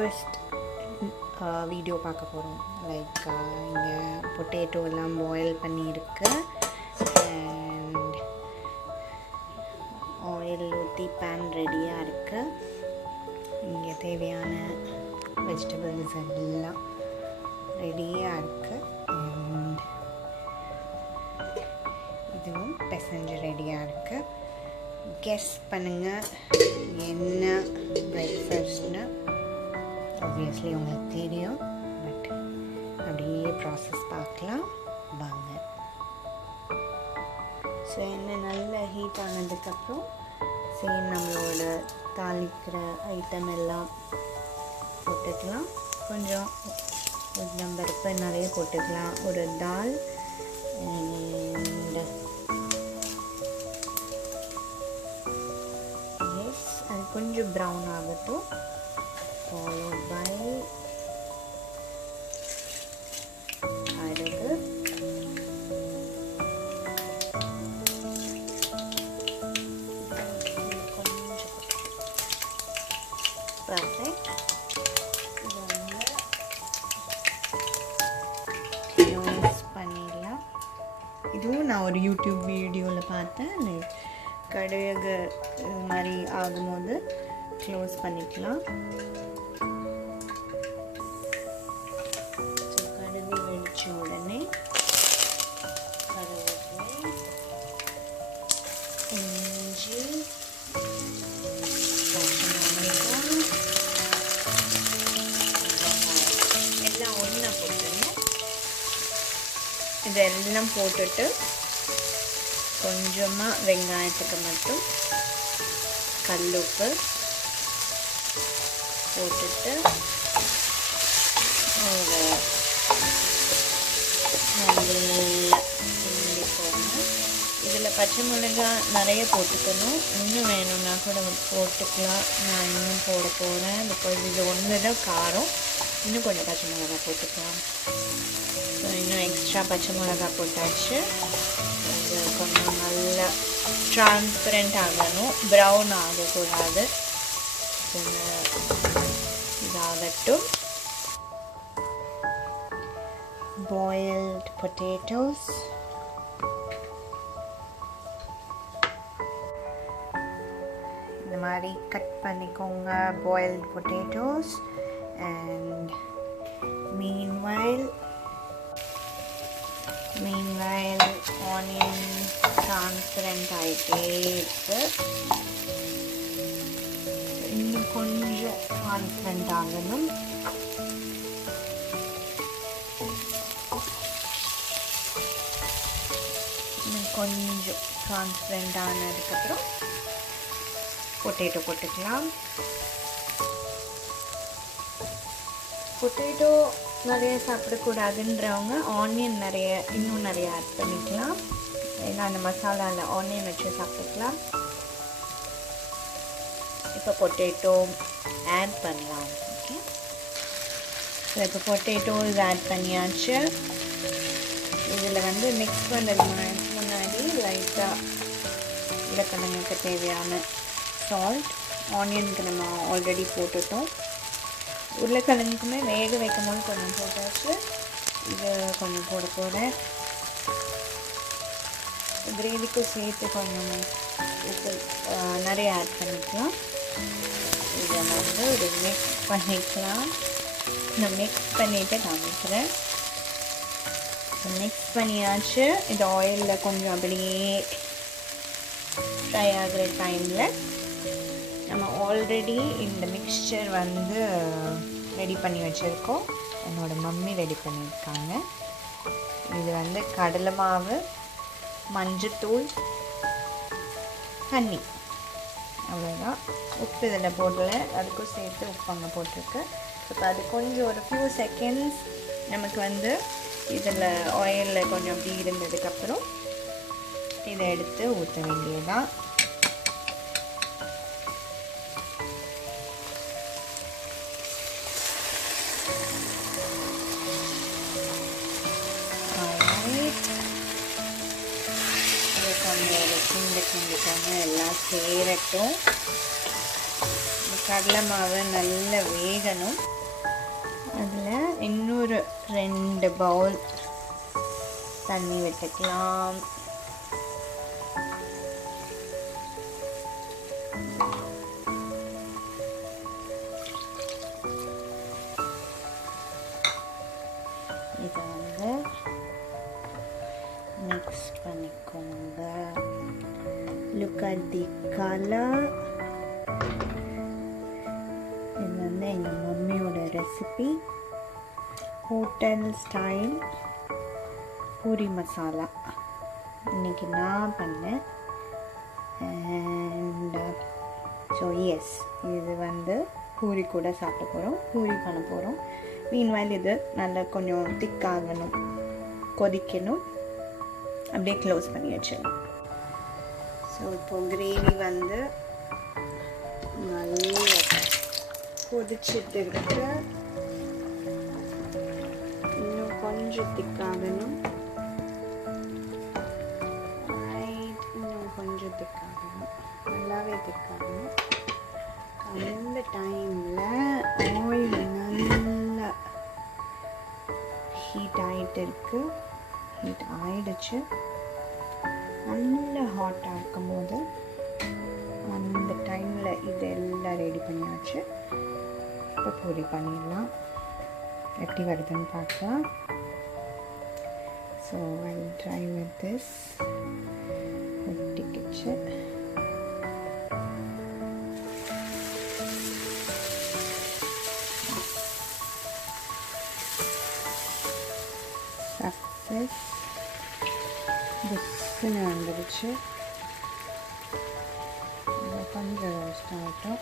breakfast video பார்க்க போகிறோம். Like இங்கே பொட்டேட்டோ எல்லாம் பாயில் பண்ணியிருக்கு அண்ட் ஆயில் ஊற்றி பேன் ரெடியாக இருக்குது. இங்கே தேவையான வெஜிடபிள்ஸ் எல்லாம் ரெடியாக இருக்குது அண்ட் இதுவும் பெசஞ்சு ரெடியாக இருக்குது. கெஸ் பண்ணுங்கள் என்ன பிரேக்ஃபாஸ்ட்னு. ஆப்வியஸ்லி உங்களுக்கு தெரியும், பட் அப்படியே ப்ராசஸ் பார்க்கலாம் வாங்க. ஸோ எண்ணெய் நல்லா ஹீட் ஆனதுக்கப்புறம் சேம் நம்மளோட தாளிக்கிற ஐட்டம் எல்லாம் போட்டுக்கலாம். கொஞ்சம் உளுந்தம்பருப்பு நிறைய போட்டுக்கலாம். ஒரு தால் அண்ட் எஸ் அது கொஞ்சம் ப்ரௌன் ஆகட்டும். followed by கடுகு, பர்ஃபெக்ட். இது வந்து யூஸ் பண்ணிடலாம். இதுவும் நான் ஒரு யூடியூப் வீடியோவில் பார்த்தேன். கடுகு இது மாதிரி ஆகும்போது க்ளோஸ் பண்ணிக்கலாம். கடுகு வெடிச்ச உடனே கருவேப்பிலை, இஞ்சி, எல்லாம் ஒன்றா போட்டுடணும். இதெல்லாம் போட்டுட்டு கொஞ்சமாக வெங்காயத்துக்கு மட்டும் கல்லுப்பு போட்டுட்டு ஒரு நல்லா கிண்டி போடணும். இதில் பச்சை மிளகாய் நிறைய போட்டுக்கணும். இன்னும் வேணும்னா கூட போட்டுக்கலாம். நான் இன்னும் போட போகிறேன். பிகாஸ் இது ஒன்று தான் காரம். இன்னும் கொஞ்சம் பச்சை மிளகாய் போட்டுக்கலாம். ஸோ இன்னும் எக்ஸ்ட்ரா பச்சை மிளகாய் போட்டாச்சு. இது கொஞ்சம் நல்லா ட்ரான்ஸ்பரண்ட் ஆகணும், ப்ரௌன் ஆகக்கூடாது. இதாகட்டும். boiled potatoes, இந்த மாதிரி கட் பண்ணிக்கோங்க boiled potatoes. and meanwhile onion transparent ஆகிட்டே இருக்கு. இன்னும் கொஞ்சம் transparent ஆகணும். கொஞ்சம் டிரான்ஸ்பரண்ட் ஆனதுக்கப்புறம் பொட்டேட்டோ போட்டுக்கலாம். பொட்டேட்டோ நிறைய சாப்பிடக்கூடாதுன்றவங்க ஆனியன் இன்னும் நிறைய ஆட் பண்ணிக்கலாம். ஏன்னா அந்த மசாலாவில் ஆனியன் வச்சு சாப்பிட்டுக்கலாம். இப்போ பொட்டேட்டோ ஆட் பண்ணலாம். ஓகே, ஸோ இப்போ பொட்டேட்டோஸ் ஆட் பண்ணியாச்சு. இதில் வந்து மிக்ஸ் பண்ணுறது முன்னாடி லைட்டாக உருளைக்கிழங்குக்கு தேவையான சால்ட், ஆனியனுக்கு நம்ம ஆல்ரெடி போட்டுட்டோம். உருளைக்கிழங்குக்குமே வேக வைக்கும் போது கொஞ்சம் போட்டாச்சு. இது கொஞ்சம் போட போகிறேன். கிரேவிக்கும் சேர்த்து கொஞ்சம் உப்பு நிறைய ஆட் பண்ணிக்கலாம். இதை வந்து ஒரு மிக்ஸ் பண்ணிக்கலாம். நான் மிக்ஸ் பண்ணிவிட்டு காமிக்கிறேன். மிக்ஸ் பண்ணியாச்சு. இது ஆயிலில் கொஞ்சம் அப்படியே ஃப்ரை ஆகிற டைமில் நம்ம ஆல்ரெடி இந்த மிக்சர் வந்து ரெடி பண்ணி வச்சுருக்கோம். என்னோடய மம்மி ரெடி பண்ணியிருக்காங்க. இது வந்து கடலை மாவு, மஞ்சத்தூள், தண்ணி, அவ்வளோதான். உப்பு இதில் போடல, அதுக்கும் சேர்த்து உப்பு அங்கே போட்டிருக்கு. இப்போ அது கொஞ்சம் ஒரு ஃபியூ செகண்ட்ஸ் நமக்கு வந்து இதில் ஆயிலில் கொஞ்சம் அப்படி இருந்ததுக்கப்புறம் இதை எடுத்து ஊற்ற வேண்டியதுதான். கொஞ்சம் கிண்டிக்கோங்க, எல்லாம் சேரட்டும். கடலை மாவு நல்லா வேகணும். அதில் இன்னொரு 2 பவுல் தண்ணி விட்டுக்கலாம். இதை வந்து மிக்ஸ் பண்ணிக்கோங்க. Look at the colour. இது வந்து எங்கள் மம்மியோட recipe, hotel style poori masala. இன்றைக்கி நான் பண்ணேன். அண்ட் ஸோ எஸ், இது வந்து பூரி கூட சாப்பிட போகிறோம், பூரி பண்ண போகிறோம். மீன்வைல் இது நல்லா கொஞ்சம் திக்காகணும், கொதிக்கணும். அப்படியே க்ளோஸ் பண்ணி வச்சிடணும். ஸோ இப்போது கிரேவி வந்து நல்லா கொதிச்சுட்டு இருக்கு. இன்னும் கொஞ்சம் திக்காகணும். இன்னும் கொஞ்சம் திக்காகணும், நல்லாவே திக்காகணும். அந்த டைமில் ஆயில் நல்லா ஹீட் ஆகிட்டு இருக்கு. ஹீட் ஆகிடுச்சு. நல்லா ஹாட்டாக இருக்கும் போது அந்த டைமில் இதெல்லாம் ரெடி பண்ணியாச்சு. இப்போ பூரி பண்ணிடலாம். எப்படி வருதுன்னு பார்க்கலாம். So I try with this. ஒட்டிக்கிச்சு. சக்ஸஸ். புஷ்ஷுன்னு வந்துடுச்சு. கொஞ்சம் ரோஸ்ட் ஆகட்டும்.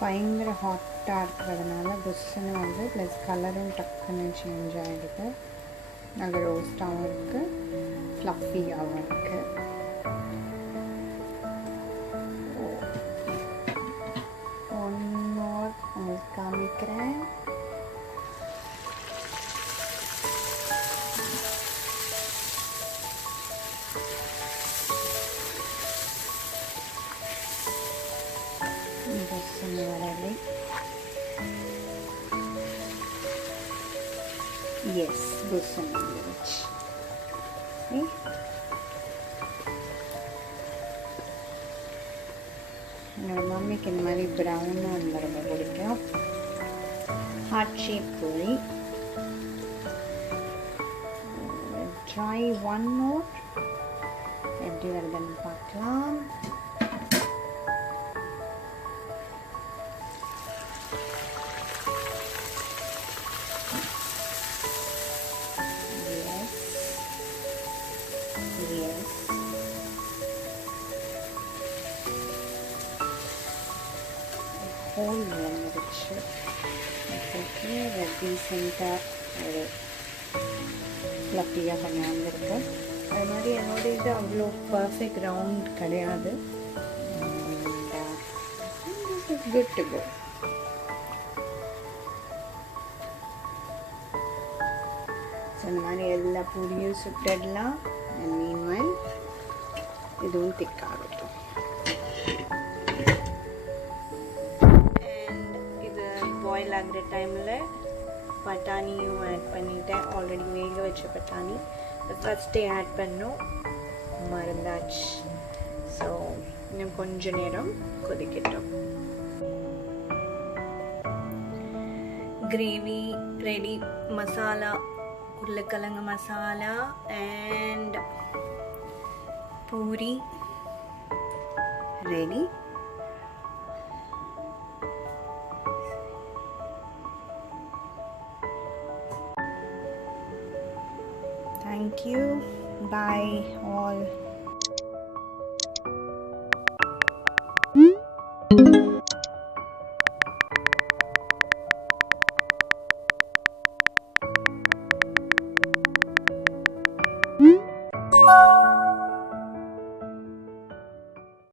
பயங்கர ஹாட்டாக இருக்கிறதுனால புஷ்ஷுன்னு வந்து ப்ளஸ் கலரும் டக்குன்னு சேஞ்ச் ஆகிடுது. நல்ல ரோஸ்டாகவும் இருக்குது, ஃப்ளஃபியாகவும் இருக்குது. உங்களுக்கு காமிக்கிறேன். வரலை. எஸ், புஷ்ஷன் வந்துருச்சு. என்னோட மம்மிக்கு இந்த மாதிரி ப்ரௌனாக இருந்தால் ரொம்ப பிடிக்கும். Heart shape puri. Try one more. எப்படி வருதுன்னு பார்க்கலாம். ஹோல் வந்துடுச்சு. இப்போக்கு ரீசெண்டாக ஒரு ஃப்ளஃபியாக பண்ணி வந்திருக்கு. அது மாதிரி என்னோட இது அவ்வளோ பர்ஃபெக்ட் ரவுண்ட் கிடையாது. Good to go. ஸோ இந்த மாதிரி எல்லா பூரியும் சுட்டிடலாம். அண்ட் மீன்வைல் இதுவும் திக்காகட்டும். பாயில் ஆகிற டைமில் பட்டாணியும் ஆட் பண்ணிட்டேன். ஆல்ரெடி வேக வச்ச பட்டாணி ஃபஸ்ட்டே ஆட் பண்ணோம், மறந்தாச்சு. ஸோ இன்னும் கொஞ்ச நேரம் கொதிக்கட்டும். Gravy ready. மசாலா, உருளைக்கிழங்கு masala and poori ready. Thank you. Bye all.